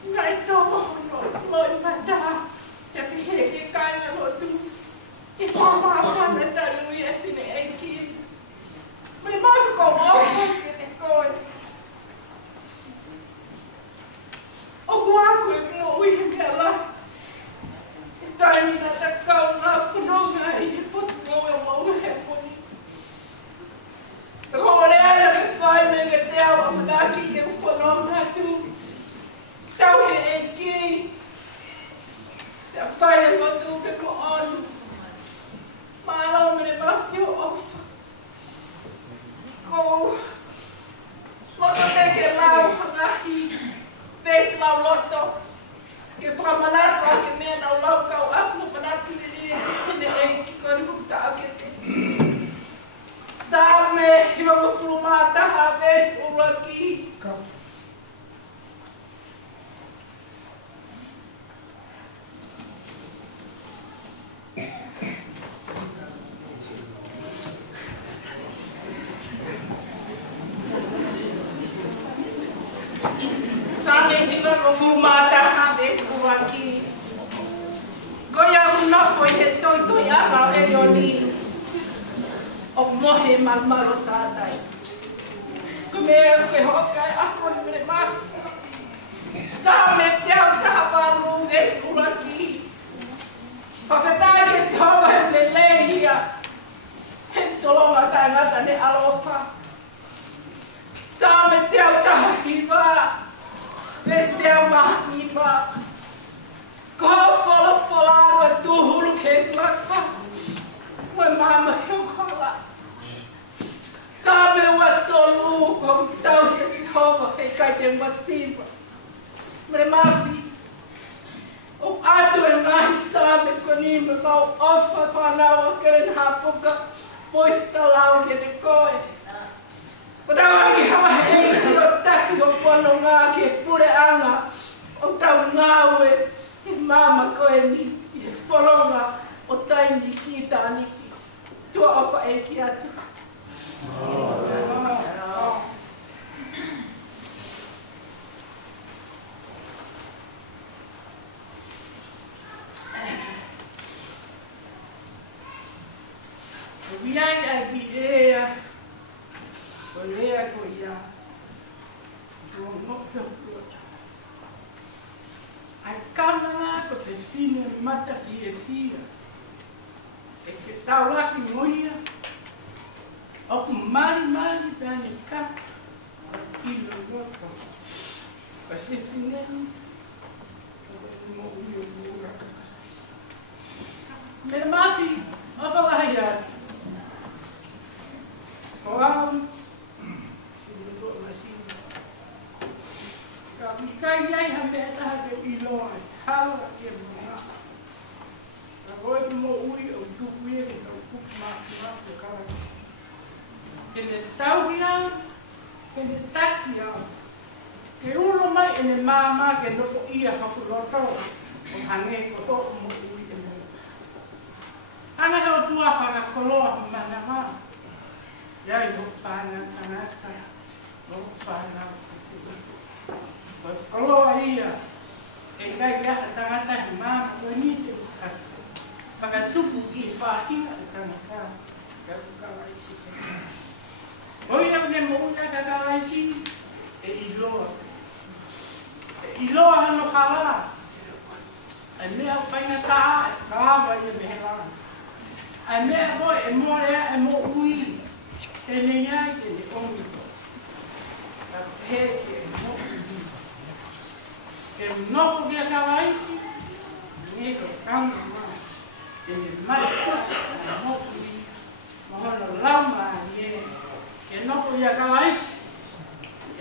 Ngai tō mahono, loi mata, te pihe ke kaina lotu. I whamāpana tari ui e sine e ki. Mene māwhi kou opo ke te koe. Oku aku e kino ui he la. E taini na ta kau ngā whanonga i he potu ngau e maua he poni. Te kore ara ke whai me ke te awa manaki ke whanonga tu. Tau he e ki. Te whai e motu ke ko onu. Mālau mene mawhi o ofa. Ko loto te ke lau hanaki. Vesi lau loto. Ke whakamanato a ke mea nau lau kau aku manatu ni hine e ki koni huta a ke te. Sāme i wama fulumātaha vesi ura ki. Fumata de Kuaki. Goya una foi de todo ya va e oni. O mohe malmaro satai. Come que hoka a con me ma. Sa me te a va no de Kuaki. Papetai que estaba en Leia. Entolo ata ngata ne alofa. Sa me te a hiva. Veste a mahnipa. Koha fola ko tuhuru ke plakpa. Moi mama ke kola. Sabe wa tolu ko tau ke sihova e kai te masiva. Mere mafi. O atu e nahi sabe ko ni me mau ofa whanau ke nha puka. Poista lau ke te koe. Patawa ki hawa hei o taki o whano ngā ke pure anga o tau ngāwe e mama koe ni i he wholonga o taini ki tāniki. Tua ofa e ki atu. Viai ai bi ea. Olea ko ia. Jo no ke plota. Ai kana ko te fine mata fia. E ke tau laki moia. O ku mari tani ka. Ilo loko. Ka se tineni. Ko mo uio ura. Mera mafi, o whakahia. O au. Kai ai ha me ta ke ilo hala ke mo. Na voi mo ui o tu ui ke o ku ma ke kala. Ke le tauia, ke le tatia. Ke uno mai ene mama ke no ko ia ka ku loto. O hange ko to mo ui ke mo. Ana ho tua fa ka koloa mana ma. Ya i ho fa na kanata. No fa na. Kalau ia, kai ia tangata hima, kini tu pakai tubuh ifa hina tangata, kalau isi. Oh ia punya mau kalau isi, ilo hano kala, ane apa yang tak, kala ia behela, ane apa emo ui, enenya ini ongi, hece emo. Que no podía acabar ese, ni que cambia más. Que el mal no podía, mejor los lamas, que no podía acabar ese.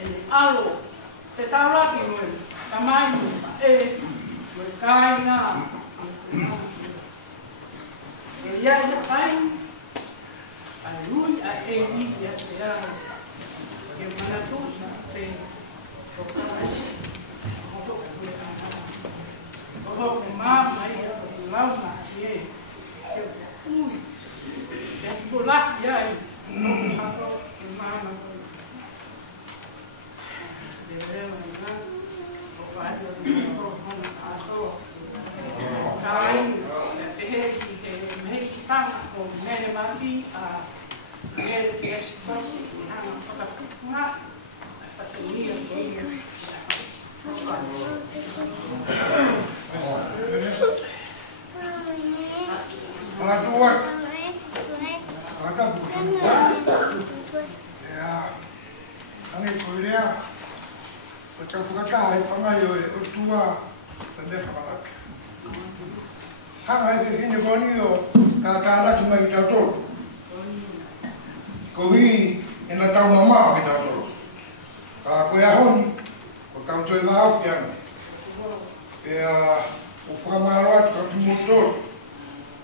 El algo, te está hablando, tamaño, pues cae nada. ya ya pai a lui a e ni ya ya que mana tu pe so oh mama ya lau na sie que ui ya bola ya no hapo mama de ver na o faz o Kain, me kitanga o mene mati a mene kesto na na fatania Ala tua. Ala bukan. Ya. Kami kuliah. Sekarang kai pangayo tua tende kapalak. Hanga ite kini konio kakana cuma kita tu. Koi ina tahu mama kita tu. Kau ya hon, kau tu mau yang. Ya, ufa malat kau motor.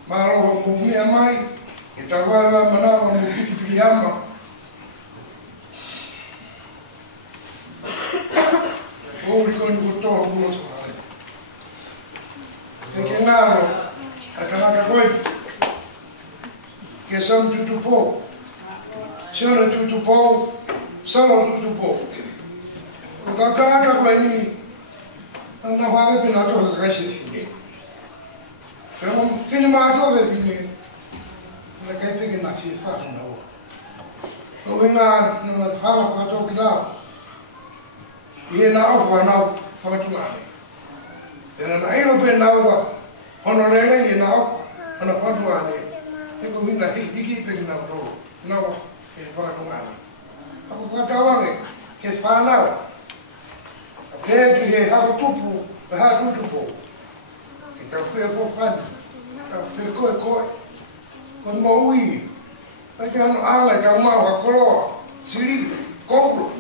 Malo bumi amai kita wala mana mungkin piyama. Oh, ikon motor bulos. Kenal, akan koi, kesam tutupo, sana tutupo, sana tutupo. Kakak kau ini, nak apa pun nak tu kasih sini. Kalau film ada apa ini, mereka itu nak sifat nak. Kau ingat nak hal apa tu kita, ia nak apa nak apa dan ayo pe nawa honorele ye nawa ana patuane e ko winna hiki pe nawa nawa e fa tungani ako fatawange ke fana ke he ha tupu ha tupu kita fue ko fan ta fue ko kon moui aja no ala ka ma wa kolo siri ko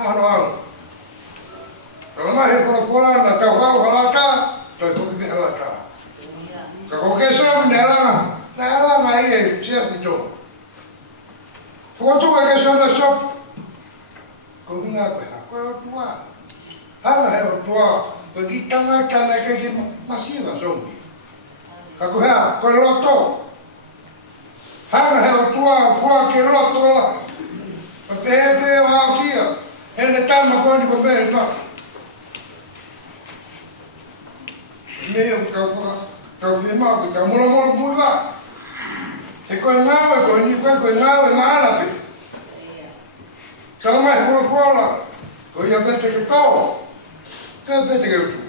ha no kalau mahir kola na tahu halaka, tahu kita halaka. Kalau kesana nela iya siap itu. Foto kesana shop, kau ingat apa? Kau tua, hal tua. Bagi tengah kana kaki masih masuk. Kau kau loto, hal tua, fua ke loto lah. Pepe wakia, hendak tamat kau di pembeli tak. Meio kau firma kita mula. Ekor ngawe kau ni kau ngawe mana pe? Kalau mai mula, kau yang betul kau betul.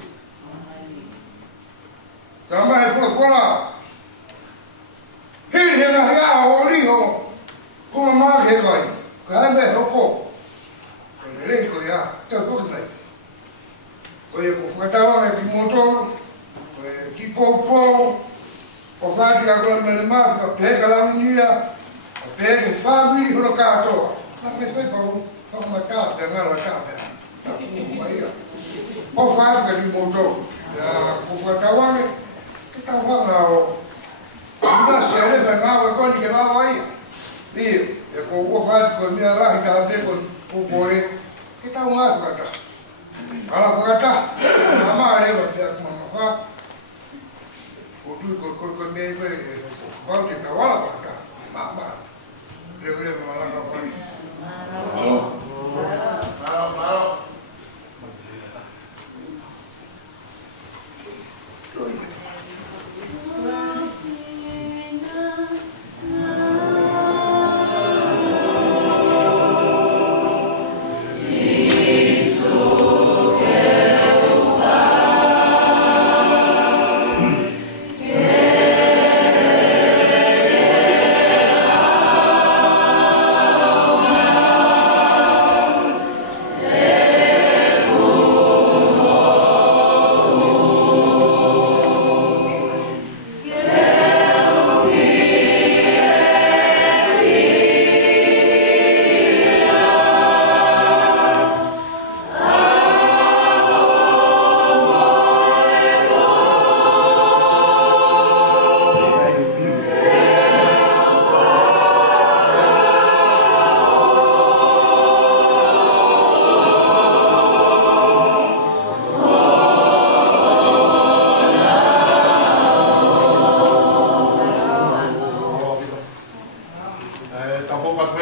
Kalau mai mula, hil nak ya ori ho, kau mak hebai, kau anda hopo, kau lelaki kau ya, kau kau kau yang kau katawa lagi motor. Ki popo o fati agora melema ka pega lá unia pega family ho kato na me foi para matar pegar a capa aí o fati que moto o fatawane que tá falando mas ele vai mal quando que lá vai e o fati com minha lá que até com o bore que tá mais bata ala fata mama leva para mama Kudu kau ni kau kita wala pakar, mama, lepas malam kau ni. Malam.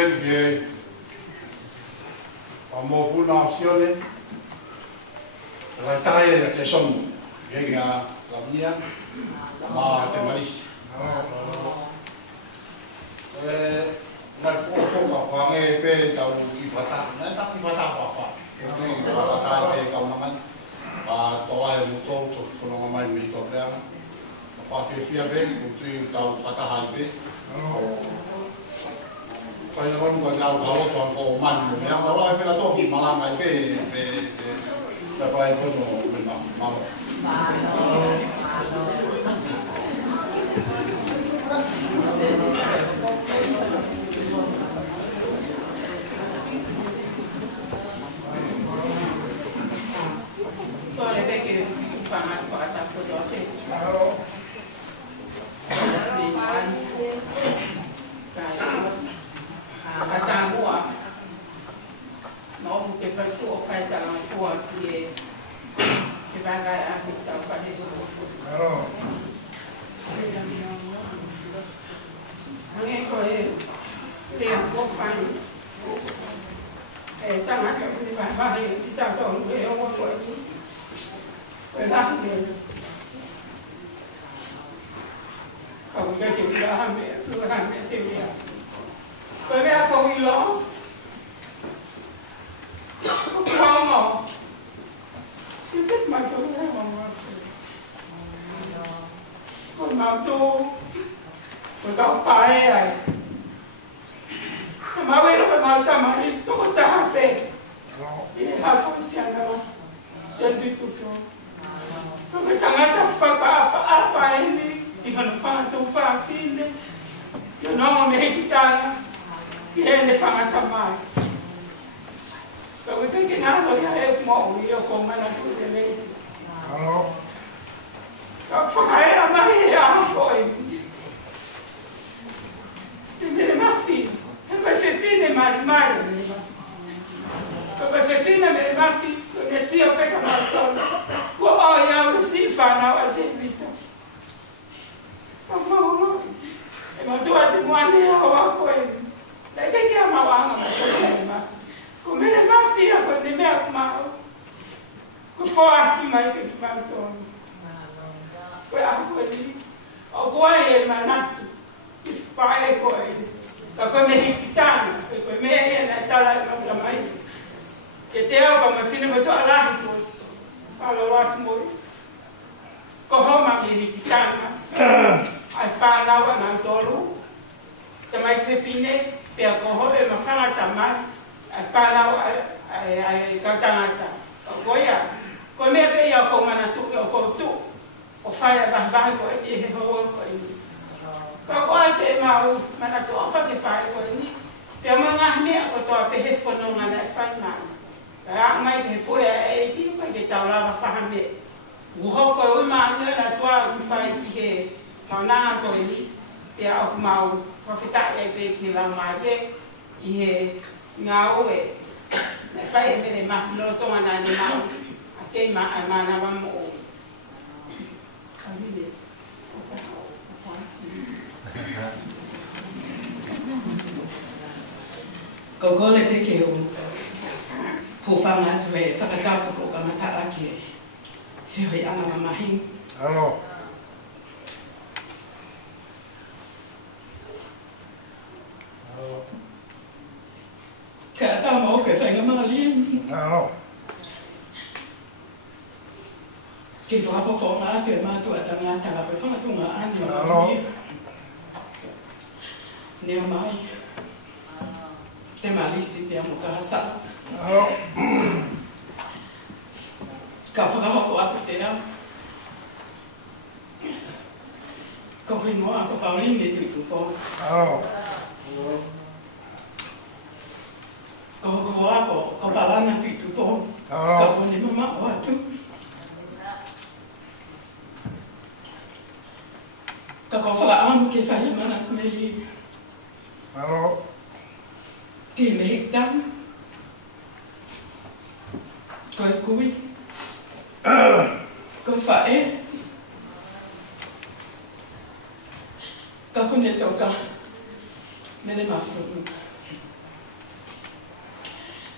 ven que amo puna opcione la taia te son venga la mia ma te malis mai fo pa nge pe tau ki fata na ta ki fata fa ni fata ta pe ka maman pa to ai mu to fono mai mi to bra pa fe fia ben ku tu tau fata hai pe fai na mo ga ga to ko man me ya la pe la to ki mala mai pe ta fai ko no ma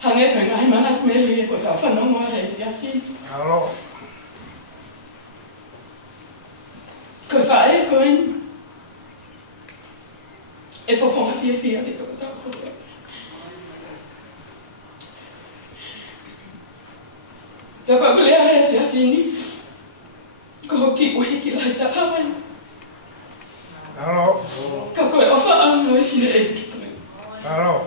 Hange kai ngai mana meli ko ta fa no mo he ya sin. Alo. Ko fa e ko en. E fo fo fie fie de to ta ko. Da ko le he ya fini. Ko ki o hiki la ta hawan. Alo. Ka ko o fa an no fini e ki ko. Alo.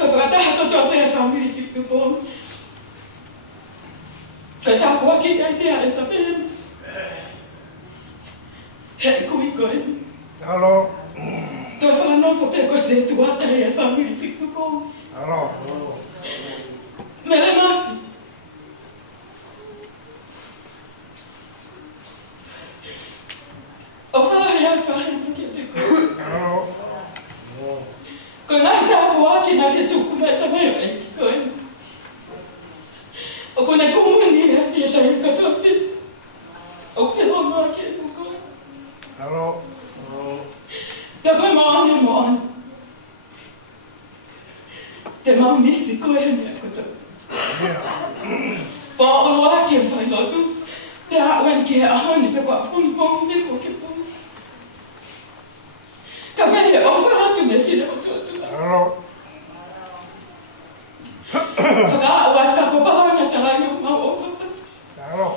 Ka fa ta ha ko to pe family ti tu bom. Ka ta ko ki ai te a sa fe. He ko i ko. Alo. To fa no fo pe ko se tu a te family ti tu bom. Alo. Mele mafi. O fa ya ta he ki te ko. Alo. Ko na ta ko ki na ke tu ku me ta me ai ko. O ko na ko mo ni ya ta ka to pe. O fe mo ma ke tu ko. Alo. Da ko ma ni mo an. Te ma misi ko e me ko to. Pa o wa ke fa lo tu. Te a wen ke a hani te ko pum pum me ko ke pum. Ka me o fa tu me fi o to. Alo. Fa wa ka ko pa na ta la ma o fa. Alo.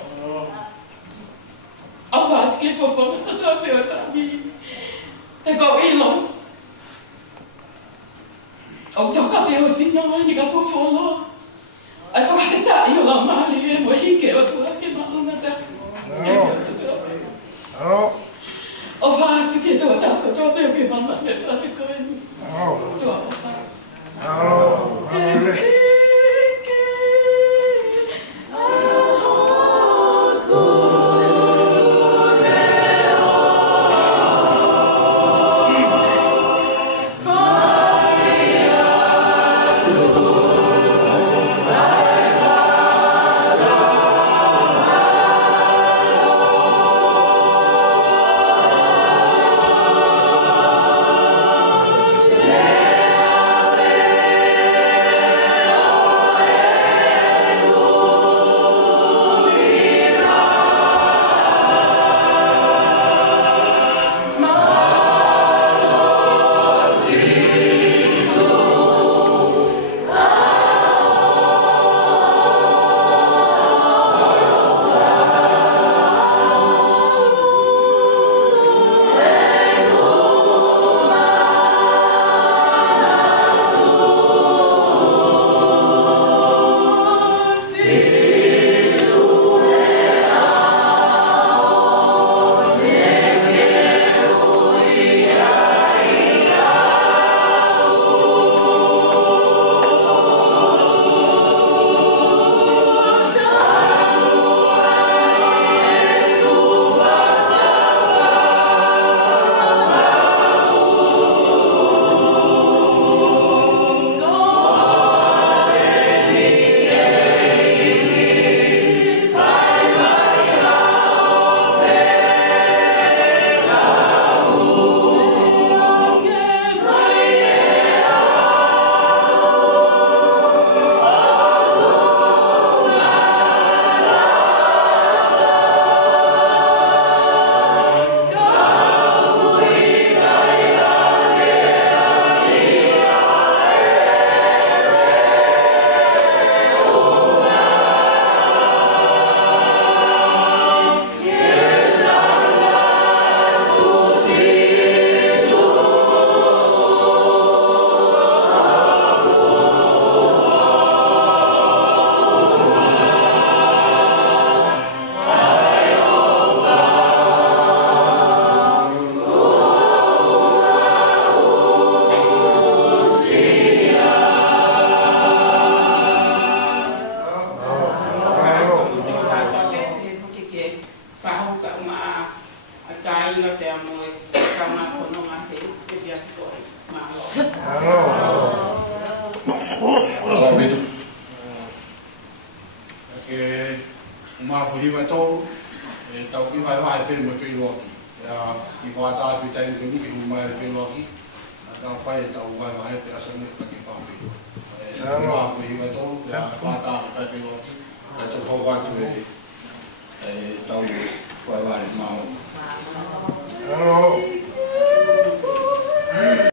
O fa ke fo fo ta ta pe o ta mi. E ko i lo. O to ka pe o sin no ni ka po fo lo. Ai fa ka ta io la ma li mo hi ke o to ke ma na ta. Alo. O fa tu ke to ta to pe ke ma ma me fa ke ko ni. Alo. To fa. Alo. hiwa tau e tau ki mai mai pe me whi roki. I whātā ki tei te ruki hu mai whi roki. Ka whai tau wai mai pe asa ni ka ki pampi. Ngā kui hiwa tō, ka whātā ka kai wā tu. Ka tō hau wātu e tau wai wai māo.